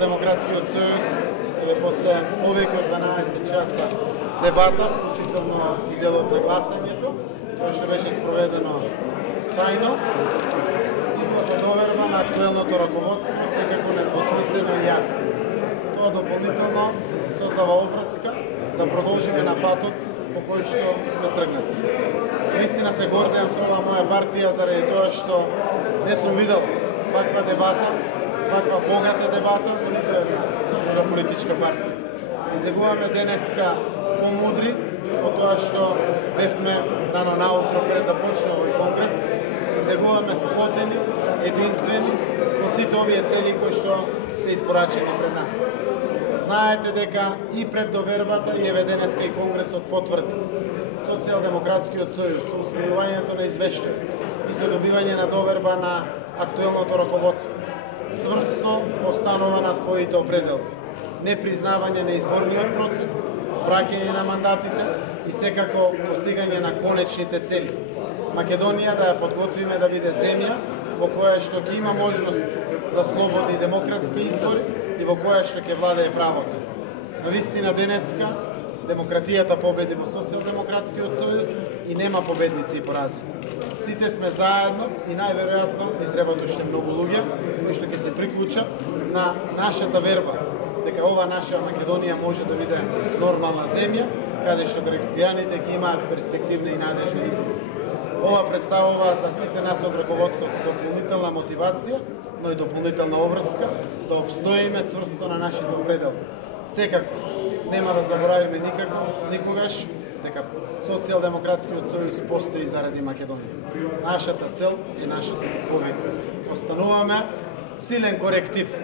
Социјалдемократскиот сојуз е после повеќе од 12 часа дебата, включително и делот на гласањето, кој што беше спроведено тајно, излаза доверба на актуелното раководство, секако недвосмислено и јасно. Тоа дополнително создава обврска да продолжиме на патот по кој што сме тргнати. Вистина се гордеам со оваа моја партија заради тоа што не сум видел ваква дебата, ваква богата дебата во нито една друга политичка партија. Излегуваме денеска помудри од тоа што бевме рано наутро пред да почне овој конгрес. Излегуваме сплотени, единствени во сите овие цели кои што се испорачени пред нас. Знаете дека и пред довербата и еве денеска и конгресот потврди Социјалдемократскиот сојуз со усвојувањето на извештај и со добивање на доверба на актуелното раководство цврсто останува на своите определки. Непризнавање на изборниот процес, враќање на мандатите и секако постигање на конечните цели. Македонија да ја подготвиме да биде земја во која што ќе има можност за слободни и демократски избори и во која што ќе владее правото. Навистина денеска демократијата победи во Социјалдемократскиот сојуз и нема победници и поразени. Сите сме заедно и најверојатно ни требаат уште многу луѓе кои што ќе се приклучат на нашата верба дека ова наша Македонија може да биде нормална земја каде што граѓаните ќе имаат перспективни и надежни избори. Ова представува за сите нас од раководството дополнителна мотивација, но и дополнителна обврска да обстоиме цврсто на нашите определки. Секако нема да заборавиме никогаш дека Социјалдемократскиот сојуз постои заради Македонија. Нашата цел е нашата победа. Остануваме силен коректив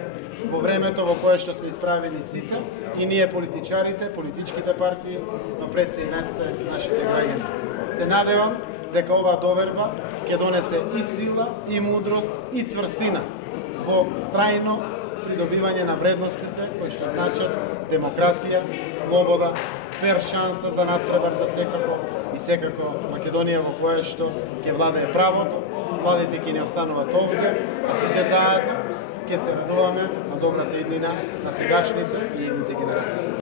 во времето во кое што сме исправени сите и ние политичарите, политичките партии, но пред се и над се нашите граѓани. Се надевам дека оваа доверба ќе донесе и сила, и мудрост, и цврстина во трајно придобивање на вредностите кои што значат демократија, слобода, фер шанса за надпревар за секако и секако Македонија во која што ќе владее правото, владите ќе не остануваат овде, а сите заедно ќе се радуваме на добрата иднина на сегашните и идните генерации.